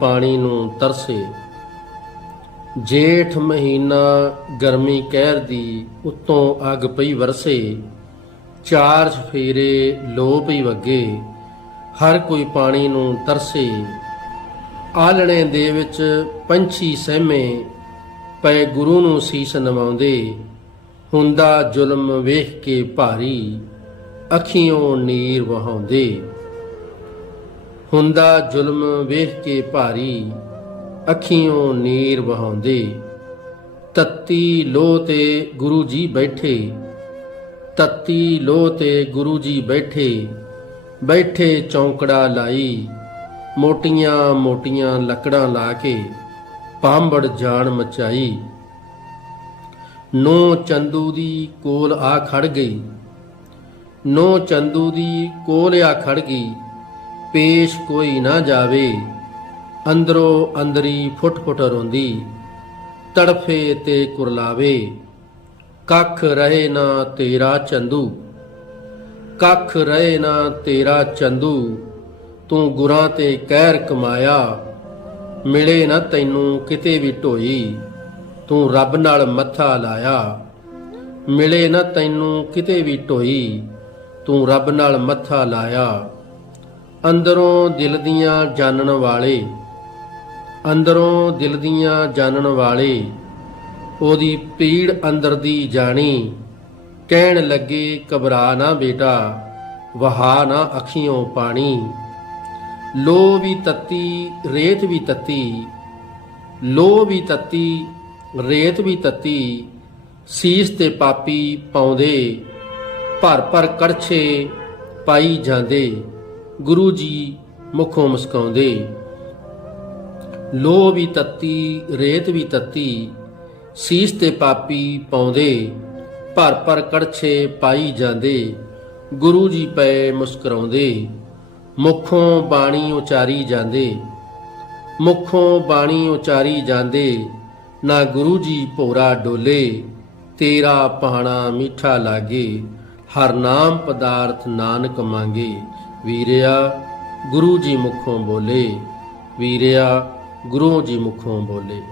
ਪਾਣੀ ਨੂੰ ਤਰਸੇ। ਜੇਠ ਮਹੀਨਾ ਗਰਮੀ ਕਹਿਰ ਦੀ ਉਤੋਂ ਅੱਗ ਪਈ ਵਰਸੇ। ਚਾਰ ਚਫੇਰੇ ਲੋ ਪਈ ਵਗੇ। ਹਰ ਕੋਈ ਪਾਣੀ ਨੂੰ ਤਰਸੇ। ਆਲਣੇ ਦੇ ਵਿੱਚ ਪੰਛੀ ਸਹਿਮੇ। ਪਏ ਗੁਰੂ ਨੂੰ ਸੀਸ ਨਵਾਉਂਦੇ। ਹੁੰਦਾ ਜ਼ੁਲਮ ਵੇਖ ਕੇ ਭਾਰੀ। ਅੱਖੀਓਂ ਨੀਰ ਵਹਾਉਂਦੇ। ਹੁੰਦਾ ਜ਼ੁਲਮ ਵੇਖ ਕੇ ਭਾਰੀ, ਅੱਖੀਓਂ ਨੀਰ ਵਹਾਉਂਦੇ। ਤੱਤੀ ਲੋਹ ਤੇ ਗੁਰੂ ਜੀ ਬੈਠੇ, ਤੱਤੀ ਲੋਹ ਤੇ ਗੁਰੂ ਜੀ ਬੈਠੇ ਬੈਠੇ ਚੌਂਕੜਾ ਲਾਈ, ਮੋਟੀਆਂ ਮੋਟੀਆਂ ਲੱਕੜਾਂ ਲਾ ਕੇ ਪਾਂਬੜ ਜਾਣ ਮਚਾਈ। ਨੋ ਚੰਦੂ ਦੀ ਕੋਲ ਆ ਖੜ ਗਈ, ਨੋ ਚੰਦੂ ਦੀ ਕੋਲ ਆ ਖੜ ਗਈ। ਪੇਸ਼ ਕੋਈ ਨਾ ਜਾਵੇ। ਅੰਦਰੋਂ ਅੰਦਰੀ ਫੁੱਟ ਫੁੱਟ ਰੋਂਦੀ, ਤੜਫੇ ਤੇ ਕੁਰਲਾਵੇ। ਕੱਖ ਰਹੇ ਨਾ ਤੇਰਾ ਚੰਦੂ, ਕੱਖ ਰਹੇ ਨਾ ਤੇਰਾ ਚੰਦੂ, ਤੂੰ ਗੁਰਾਂ ਤੇ ਕਹਿਰ ਕਮਾਇਆ, ਮਿਲੇ ਨਾ ਤੈਨੂੰ ਕਿਤੇ ਵੀ ਢੋਈ। ਤੂੰ ਰੱਬ ਨਾਲ ਮੱਥਾ ਲਾਇਆ, ਮਿਲੇ ਨਾ ਤੈਨੂੰ ਕਿਤੇ ਵੀ ਢੋਈ। ਤੂੰ ਰੱਬ ਨਾਲ ਮੱਥਾ ਲਾਇਆ। ਅੰਦਰੋਂ ਦਿਲ ਦੀਆਂ ਜਾਣਨ ਵਾਲੇ, ਅੰਦਰੋਂ ਦਿਲ ਦੀਆਂ ਜਾਣਨ ਵਾਲੇ, ਉਹਦੀ ਪੀੜ ਅੰਦਰ ਦੀ ਜਾਣੀ, ਕਹਿਣ ਲੱਗੇ, ਘਬਰਾ ਨਾ ਬੇਟਾ, ਵਹਾ ਨਾ ਅੱਖੀਓਂ ਪਾਣੀ ਲੋ ਵੀ ਤੱਤੀ, ਰੇਤ ਵੀ ਤੱਤੀ ਲੋ ਵੀ ਤੱਤੀ, ਰੇਤ ਵੀ ਤੱਤੀ, ਸੀਸ ਤੇ ਪਾਪੀ ਪਾਉਂਦੇ ਭਰ ਭਰ ਕੜਛੇ ਪਾਈ ਜਾਂਦੇ। ਗੁਰੂ ਜੀ ਮੁਖੋਂ ਮੁਸਕਾਉਂਦੇ। ਲੋ ਵੀ ਤੱਤੀ, ਰੇਤ ਵੀ ਤੱਤੀ, ਸੀਸ ਤੇ ਪਾਪੀ ਪਾਉਂਦੇ। ਭਰ ਭਰ ਕੜਛੇ ਪਾਈ ਜਾਂਦੇ। ਗੁਰੂ ਜੀ ਪਏ ਮੁਸਕਰਾਉਂਦੇ। ਮੁਖੋਂ ਬਾਣੀ ਉਚਾਰੀ ਜਾਂਦੇ। ਮੁਖੋਂ ਬਾਣੀ ਉਚਾਰੀ ਜਾਂਦੇ। ਨਾ ਗੁਰੂ ਜੀ ਭੋਰਾ ਡੋਲੇ, ਤੇਰਾ ਪਾਣਾ ਮਿੱਠਾ ਲਾਗੇ। ਹਰ ਨਾਮ ਪਦਾਰਥ ਨਾਨਕ ਮੰਗੇ। ਵੀਰਿਆ ਗੁਰੂ ਜੀ ਮੁਖੋਂ ਬੋਲੇ। ਵੀਰਿਆ ਗੁਰੂ ਜੀ ਮੁਖੋਂ ਬੋਲੇ।